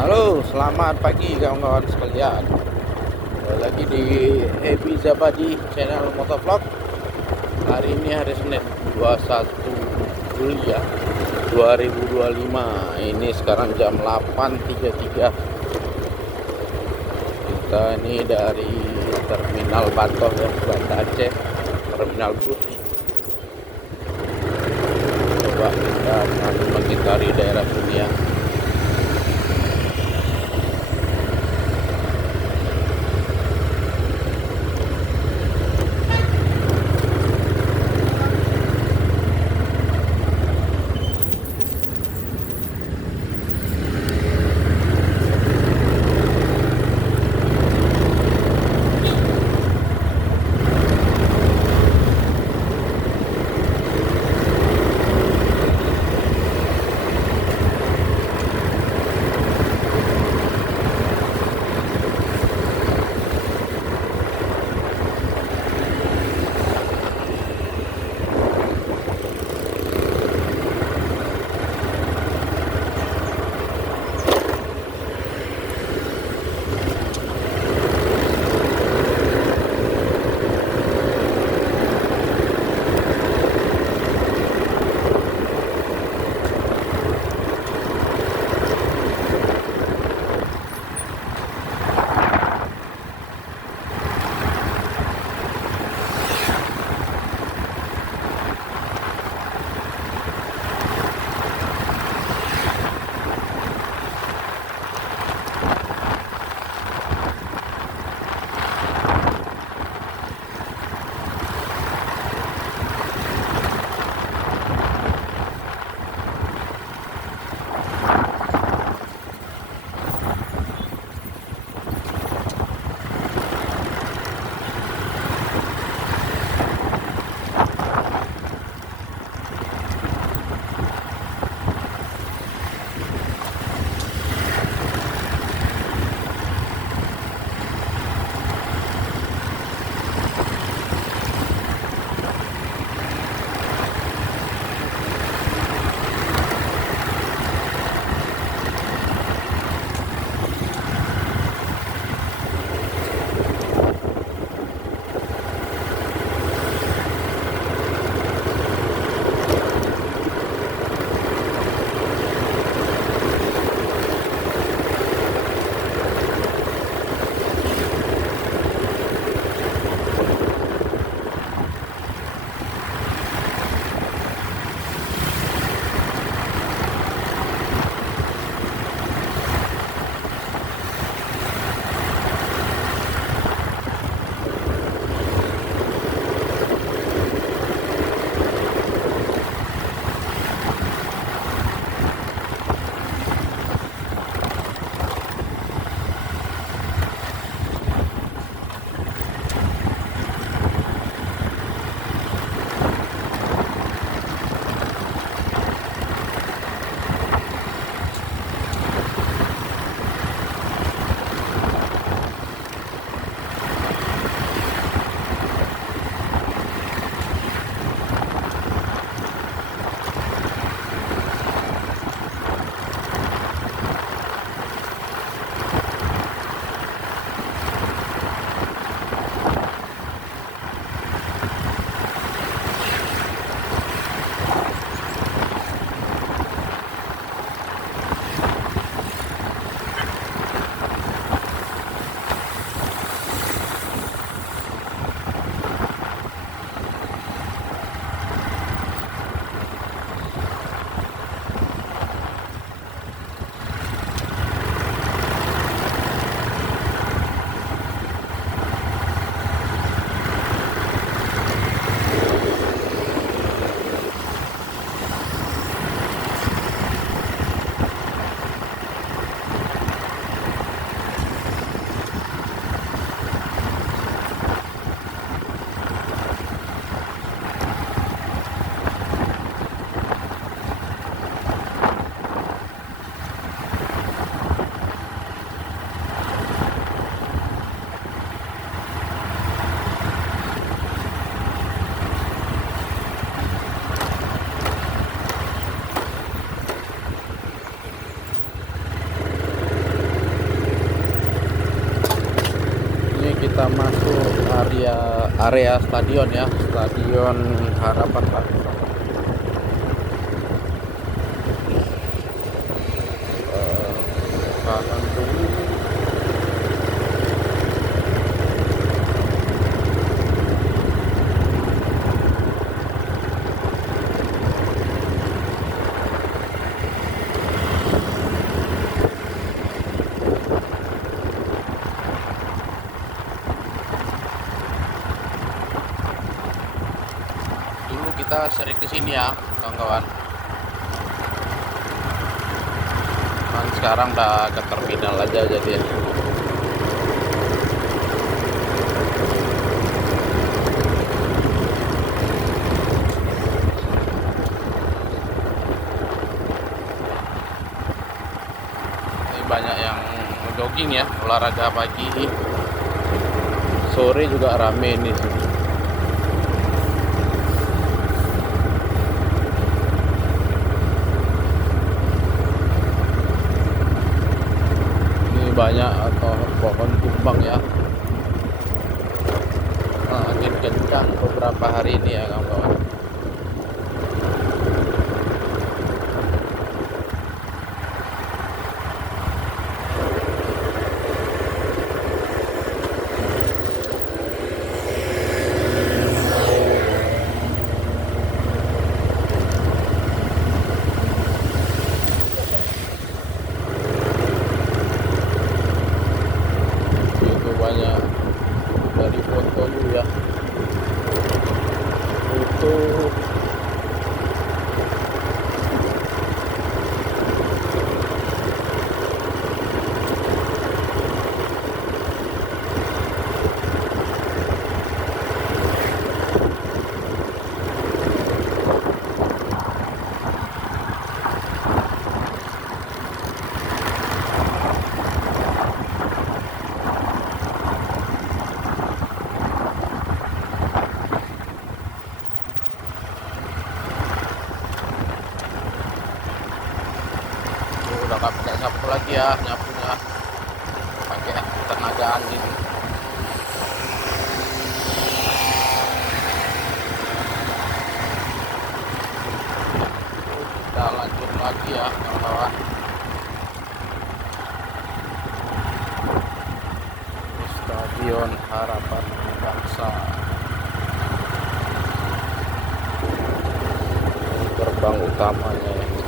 Halo, selamat pagi kawan-kawan sekalian. Kembali lagi di Happy Zabadi channel Motovlog. Hari ini hari Senin 21 Juli ya 2025. Ini sekarang jam 8.33. Kita ini dari Terminal Batoh ya, Banda Aceh, Terminal Bus. Coba kita mengitari daerah sini ya. kita masuk area stadion ya, Stadion Harapan Bangsa. Kanan dulu. Dulu kita sering kesini ya kawan-kawan, kan sekarang udah ke terminal aja jadi ya. Ini banyak yang jogging ya, olahraga pagi, sore juga rame nih. Banyak atau pohon tumbang ya, angin kencang beberapa hari ini ya kawan-kawan. Itu banyak dari foto dulu ya, foto. Udah nggak pakai sapu lagi ya, nyapunya pakai tenaga angin. Kita lanjut lagi ya kawan-kawan, Stadion Harapan Bangsa. Ini gerbang utamanya ya.